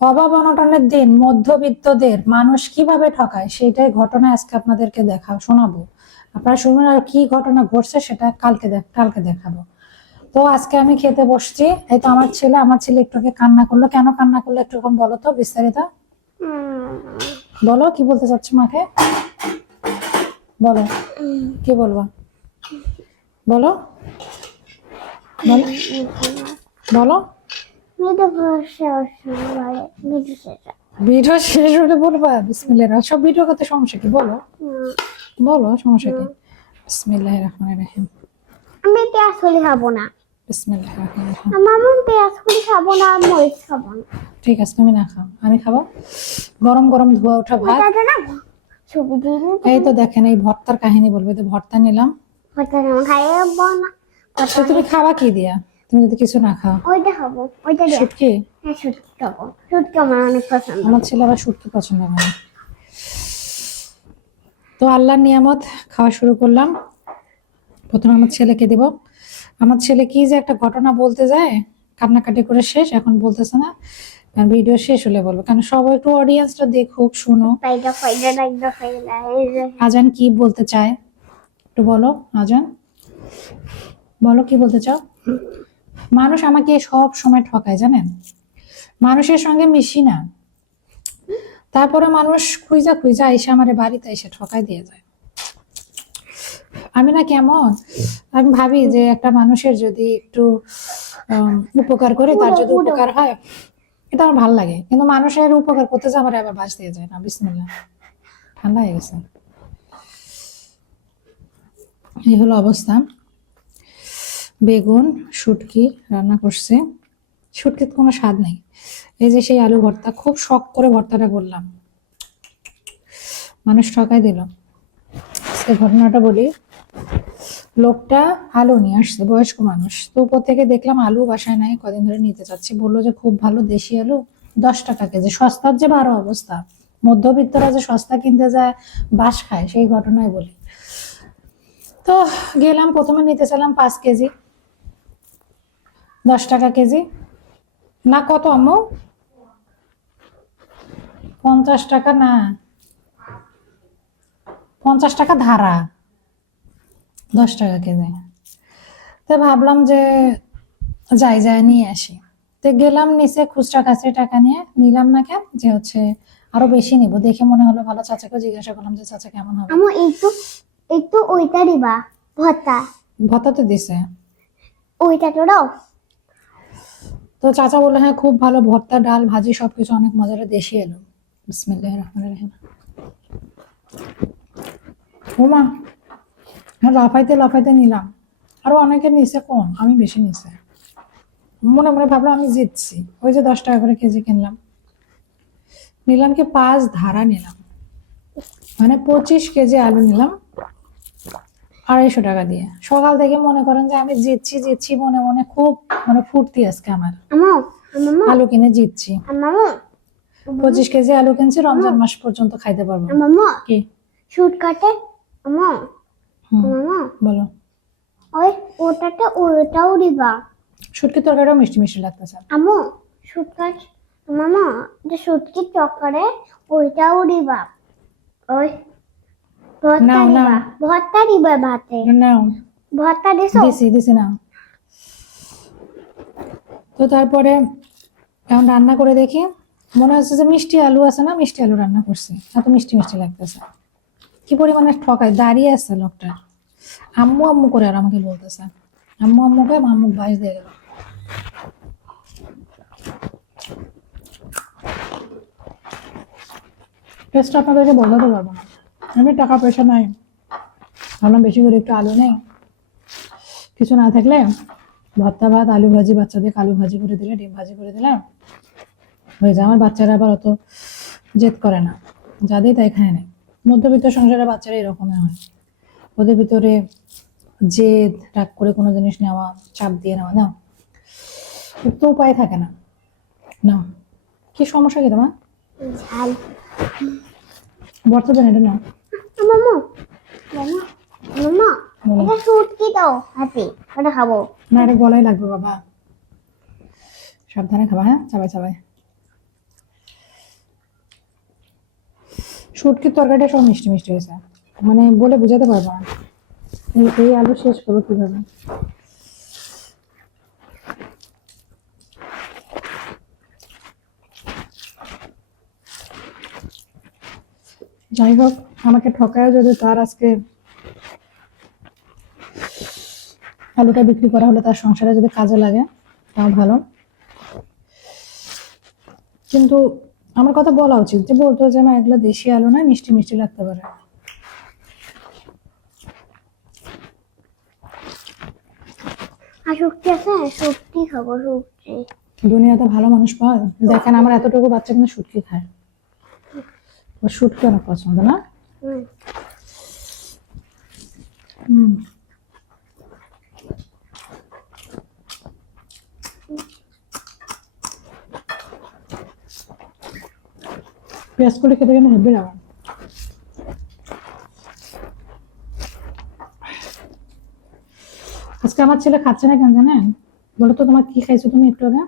অভাব অনটনের দিন মধ্যবিত্তদের মানুষ কিভাবে ঠকায় সেটাই ঘটনা আজকে আপনাদেরকে শোনাবো। আপনারা শুনবেন, আর কি ঘটনা ঘটছে সেটা কালকে দেখাবো। তো আজকে আমি খেতে বসছি, এই তো আমার ছেলে একটু আগে কান্না করলো। কেন কান্না করলো একটু বলো তো বিস্তারিত। বলো কি বলতে চাচ্ছ মাকে, বলো কি বলবো, বলো বলো বলো। ভিডিও শেষ হলে বলবা বিসমিল্লাহির রহমানির রহিম। সব ভিডিও করতে সমস্যা কি, বলো বলো সমস্যা কি। বিসমিল্লাহির রহমানির রহিম। আমি পেঁয়াজ কলি খাবো না। বিসমিল্লাহির রহমানির রহিম। আমি পেঁয়াজ কলি খাবো না, মরিচ খাবো না। ঠিক আছে, তুমি না খাও, আমি খাবো। গরম গরম ধোয়া ওঠা ভাত। এই তো দেখেন, এই ভর্তার কাহিনী বলবে। তো ভর্তা নিলাম। তুমি খাবা কি দিয়া, তুমি যদি কিছু না খাও? ওইটা খাবো, ওইটা দিয়ে। শুটকি? হ্যাঁ শুটকি খাবো, শুটকি আমার অনেক পছন্দ। আমার ছেলে আবার শুটকি পছন্দ করে না। তো আল্লাহর নিয়ামত খাওয়া শুরু করলাম। প্রথমে আমার ছেলেকে দিব। আমার ছেলে কি যে একটা ঘটনা বলতে যায়, কান্নাকাটি করে শেষ, এখন বলতেছে না, কারণ ভিডিও শেষ হলে বলবো। কারণ সবাই একটু অডিয়েন্সটা দেখুক, শুনো আজান কি বলতে চায় একটু বলো। আজান বলো কি বলতে চাও। মানুষ আমাকে সব সময় ঠকায় জানেন, মানুষের সঙ্গে মিশি না, তারপরে মানুষ খুঁজা খুঁজা এসে আমার বাড়িতে এসে ঠকাই দিয়ে যায়। আমি না কেমন, আমি ভাবি যে একটা মানুষের যদি একটু উপকার করে, তার যদি উপকার হয় এটা আমার ভালো লাগে। কিন্তু মানুষের উপকার করতে যে আমার আবার বাঁচ দিয়ে যায় না। বিসমিল্লাহ, ঠান্ডা হয়ে গেছে। এই হলো অবস্থা। বেগুন শুটকি রান্না করছে, শুটকির কোনো স্বাদ নেই। এই যে সেই আলু ভর্তা, খুব শখ করে ভর্তাটা করলাম, মানুষ ঠকাই দিল। সে ঘটনাটা বলি। লোকটা আলু নিয়ে আসছে, বয়স্ক মানুষ। তো উপর থেকে দেখলাম আলু বাসায় নাই, কদিন ধরে নিতে চাচ্ছি। বললো যে খুব ভালো দেশি আলু, 10 টাকা কেজি। সস্তার যে ভালো অবস্থা, মধ্যবিত্তরা যে সস্তা কিনতে যায় বাস খায়, সেই ঘটনায় বলি। তো গেলাম, প্রথমে নিতে চাইলাম 5 কেজি, 10 টাকা কেজি। না কত আম্মু, 50 টাকা না, 50 টাকা ধারা, 10 টাকা কেজি। তো ভাবলাম যে যাই যাই নিয়ে আসি। তো গেলাম নিচে, খুচরা কাছে টাকা নিয়ে নিলাম না, কেন যে হচ্ছে আরো বেশি নিব। দেখে মনে হলো ভালো, চাচাকে জিজ্ঞাসা করলাম যে চাচা কেমন হবে। আমার একটু ওইটা দিবা, ভর্তা। ভর্তা তো দিছে, ওইটা তো দাও। তো চাচা বললো হ্যাঁ খুব ভালো, ভর্তা ডাল ভাজি সবকিছু অনেক মজার, দেশি এলো। বিসমিল্লাহির রহমানির রহিম। ওমা, হ্যাঁ লাফাইতে লাফাইতে নিলাম। আরো অনেকে নিচে কম, আমি বেশি নিচে। মনে মনে ভাবলাম আমি জিতছি। ওই যে 10 টাকা করে কেজি কিনলাম, নিলাম কি 5 ধারা নিলাম, মানে 25 কেজি আলু নিলাম 250 টাকা দিয়ে। সকাল থেকে মনে করেন যে আমি জিতছি জিতছি, মনে মনে খুব মানে ফুর্তি আজকে আমার, আলু কিনে জিতছি। 25 কেজি আলু কিনছি, রমজান মাস পর্যন্ত খাইতে পারবো। কি শুট কাটে বলো, ওই ওটাতে ওটাও দিবা। শুটকি তরকারিটাও মিষ্টি মিষ্টি লাগতেছে। আমু শুট কাট মামা, যে শুটকি চক্করে ওইটাও দিবা। ওই ভর্তা দিবা, ভর্তা দিবা ভাতে। নাও ভর্তা দিছো? দিছি না। তো তারপরে এখন রান্না করে দেখি, মনে হচ্ছে যে মিষ্টি আলু আছে না, মিষ্টি আলু রান্না করছে, এত মিষ্টি মিষ্টি লাগতেছে। কি পরিমাণে ঠকায়, দাঁড়িয়ে আছে লোকটা, আম্মু আম্মু করে আর আমাকে বলতেছে। আম্মু আম্মু করে আম্মু বাইশ দিয়ে গেল। টেস্ট আপনাদেরকে বলাতে পারবো না, আমি টাকা পয়সা নাই, ভাবলাম বেশি করে একটু আলু নেই, কিছু না থাকলে ভর্তা ভাত আলু ভাজি, বাচ্চাদের আলু ভাজি করে দিলে, ডিম ভাজি করে দিলে হয়ে যায়। আমার বাচ্চারা আবার অত জেদ করে না, যাদের তাই খায় না। মধ্যবিত্ত সংসারের বাচ্চারা এরকমই হয়, ওদের ভিতরে জেদ রাগ করে কোনো জিনিস নেওয়া, চাপ দিয়ে নেওয়া, না তো উপায় থাকে না। না কি সমস্যা কি তোমার? ঝাল ভর্তা দেন এটা না। মামা মামা, এটা শুটকি দাও হাতে, ওটা খাবো না, এটা গলায় লাগবে বাবা, সাবধানে খাবা, হ্যাঁ চাবাই চাবাই। শুটকির তরকারিটা সব মিষ্টি মিষ্টি হয়েছে, মানে বলে বোঝাতে পারবো না। এই আলু শেষ করবো কিভাবে? যাই হোক, আমাকে ঠকায় যদি তার আজকে আলুটা বিক্রি করা হলে তার সংসারে যদি কাজে লাগে তাও ভালো। কিন্তু আমার কথা বলা উচিত, যে বলতো যে মা এগুলো দেশি আলু না, মিষ্টি মিষ্টি লাগতে পারে। আর শুটকি আছে, শুটকি খাবো, শুটকি। দুনিয়াতে ভালো মানুষ পায়। দেখেন আমার এতটুকু বাচ্চা কিন্তু শুটকি খায়, ওর শুটকি অনেক পছন্দ না। হুম। হুম। পেঁয়াজ করে খেতে গেলে হেব্বি লাগে। আজকে আমার ছেলে খাচ্ছে না কেন জানেন? বলো তো তোমার কি খাইছো তুমি একটু আগে?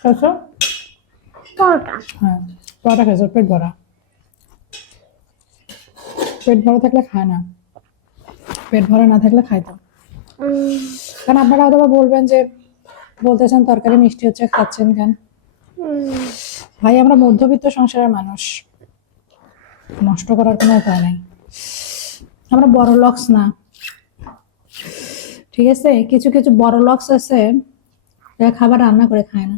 খাইছো? পরোটা। হ্যাঁ, পরোটা খাইছো, পেট ভরা। পেট ভরা থাকলে খায় না, পেট ভরা না থাকলে খাইতো। কারণ আপনারা হয়তো বা বলবেন যে বলতেছেন তরকারি মিষ্টি হচ্ছে, খাচ্ছেন কেন? ভাই আমরা মধ্যবিত্ত সংসারের মানুষ, নষ্ট করার কোনো উপায় নাই। আমরা বড় লক্স না, ঠিক আছে? কিছু কিছু বড় লক্স আছে যারা খাবার রান্না করে খায় না।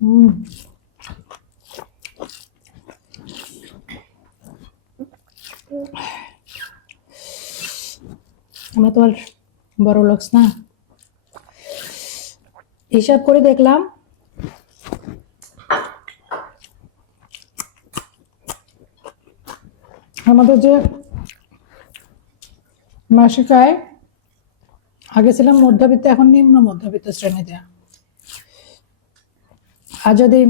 হুম। আমরা তো আর বড় লক্স না। হিসাব করে দেখলাম আমাদের যে মাসিক আয়, আগে ছিলাম মধ্যবিত্ত, এখন নিম্ন মধ্যবিত্ত শ্রেণীতে। আর যদি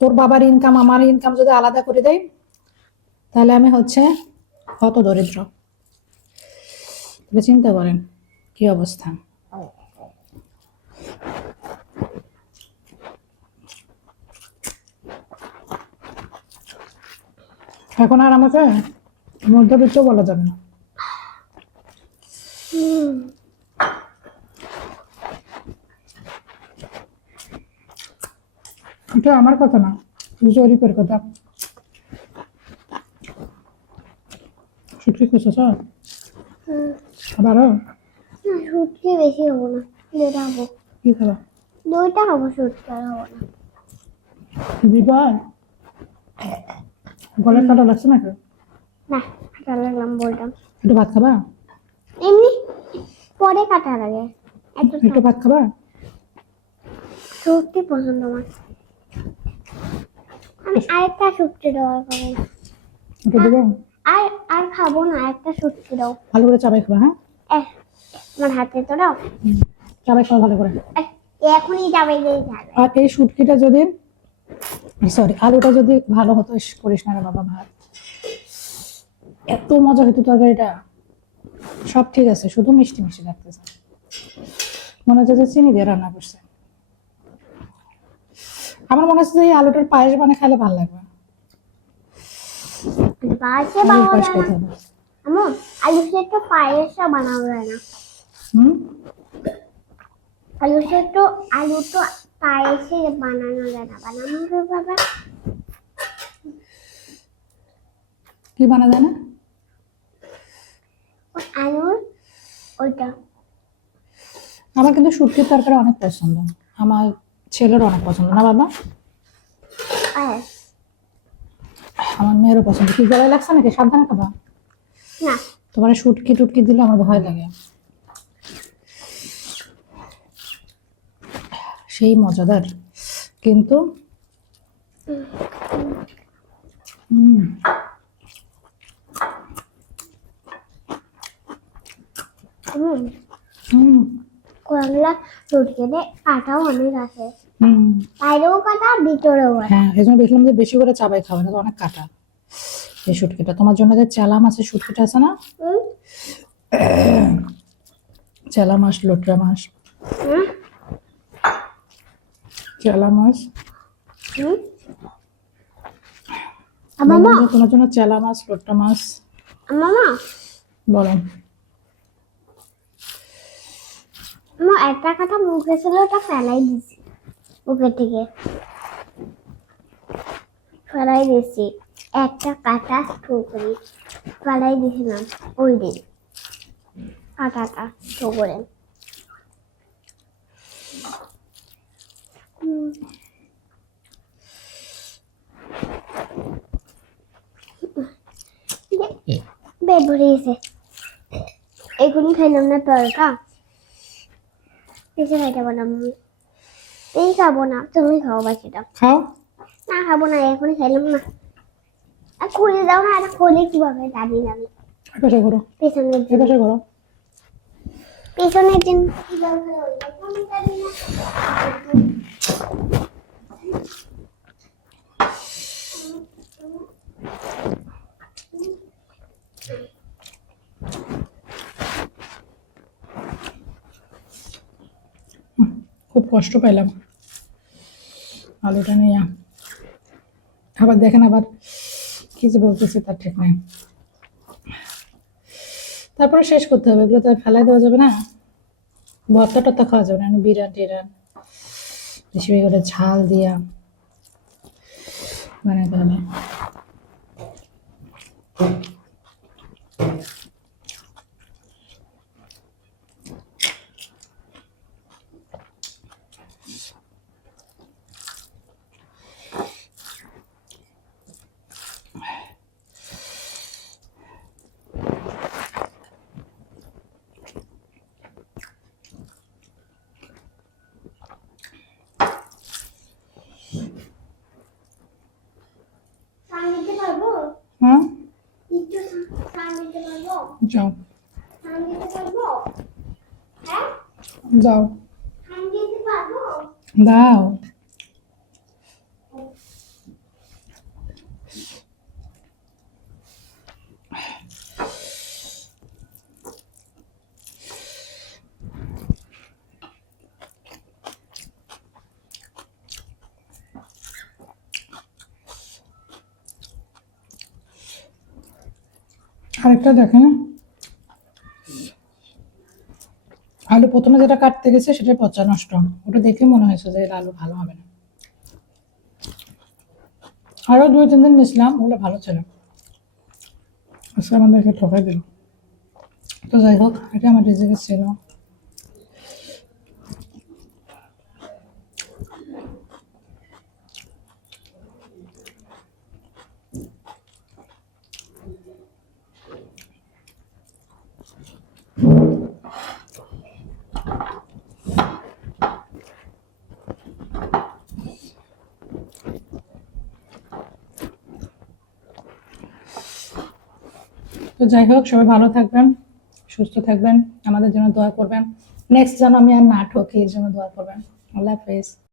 তোর বাবার ইনকাম আমার ইনকাম যদি আলাদা করে দেয়, তাহলে আমি হচ্ছে কত দরিদ্র। তবে চিন্তা করেন কি অবস্থা। এখন আর আমাকে মধ্যবিত্ত বলা যাবে না। এটা আমার কথা না, জরিপের কথা। শুটকি খুঁজছো স্যার? আবারও শুটকি বেশি হবো না, দুইটা হবো। কি খাবা? দুইটা হবো, শুটকি আর হবো না। দিবা? গলার কাটা লাগছে নাকি? না, কাটা লাগলাম বললাম। একটু ভাত খাবা? এমনি পরে কাটা লাগে। একটু ভাত খাবা? শুটকি পছন্দ আমার। আমি আরেকটা শুটকি দেওয়ার পাবো। একটু দেবো? আর আর খাবো না, একটা শুটকি দাও। ভালো করে চাবাই খাবা, হ্যাঁ? আমার হাতে তো দাও। চাবাই খাওয়া ভালো করে। এখনই যাবে দিয়ে যাবে। আর এই শুটকিটা যদি, সরি, আলুটা যদি ভালো হতো, ইস, করিস না রে বাবা ভাত, এত মজা হতো তরকারিটা। সব ঠিক আছে, শুধু মিষ্টি মিষ্টি লাগতেছে, মনে হচ্ছে যে চিনি দিয়ে রান্না করছে। আমার মনে হচ্ছে যে এই আলুটার পায়েস বানিয়ে খেলে ভালো লাগবে। বাজে আলুর বাবা পায়েস না। খেতে হবে। আমার আলু সেদ্ধ পায়েসটা বানাবো না। হুম। আলু তো পায়েসে বানানো যায় না, বানানো যায় বাবা। কি বানা যায় না? আলুর ওইটা। আমার কিন্তু শুটকির তরকারি অনেক পছন্দ, আমার ছেলের অনেক পছন্দ না বাবা? পায়েস আমার মেয়েরও পছন্দ। কি গলায় লাগছে নাকি? সাবধানে খাবা। না, তোমার শুটকি টুটকি দিলে আমার ভয় লাগে। সেই মজাদার কিন্তু। হুম। হুম। কোয়াগুলা শুটকিতে কাটাও অনেক আছে, হুম। বাইরেও কাটা ভিতরেও কাটা। হ্যাঁ, এই জন্য দেখলাম যে বেশি করে চাবাই খাবে না, তো অনেক কাটা এই শুটকিটা। তোমার জন্য যে চালাম আছে, শুটকিটা আছে না, হুম, চেলা মাছ, লোটরা মাছ, হুম চেলা মাছ। হুম মামা বন্ধুরা, তোমার জন্য চেলা মাছ, লোটরা মাছ। মামা বলো। মামা একটা কথা মুখে ছিল ওটা ফেলাই দিছি মুখে থেকে ফেলাই দিছি একটা কাটা ঠুকরি ফেলাই দিছিলাম ওই দিন কাটাটা ঠুকরে পেট ভরে গেছে এখনই খাইলাম না তরকা বেশি খাইতে পারলাম এই খাবো না তুমি খাও বাকিটা খাও। না খাবো না এখনই খাইলাম না আর খুলে দাও না এটা খুলে কিভাবে দাঁড়িয়ে যাবে এপাশে করো, পেছনের দিন এপাশে করো। পেছনের দিন কিভাবে হলো? আমি জানি না। খুব কষ্ট পাইলাম আলুটা নিয়ে। আবার দেখেন, আবার কি যে বলতেছে তার ঠিক নাই। তারপরে শেষ করতে হবে, এগুলো তো আর ফেলাই দেওয়া যাবে না। ভর্তা টর্তা খাওয়া যাবে না, বিরান টিরান বেশি বেশি করে ঝাল দিয়া বানাতে হবে। সান দিতে পারবো হ্যাঁ, একটু সান দিতে পারবো যাও সান দিতে পারবো হ্যাঁ যাও, সান দিতে পারবো দাও। আরেকটা দেখেন, আলু প্রথমে যেটা কাটতে গেছে সেটা পচা নষ্ট, ওটা দেখে মনে হয়েছে যে এর আলু ভালো হবে না। আরো 2-3 দিন নিয়েছিলাম, ওগুলো ভালো ছিল। আজকে আমাদেরকে ঠকাই দিল। তো যাই হোক, এটা আমার রিজিকে ছিল। তো যাই হোক, সবাই ভালো থাকবেন, সুস্থ থাকবেন, আমাদের জন্য দোয়া করবেন। নেক্সট যেন আমি আর না ঠকি, এর জন্য দোয়া করবেন। আল্লাহ হাফেজ।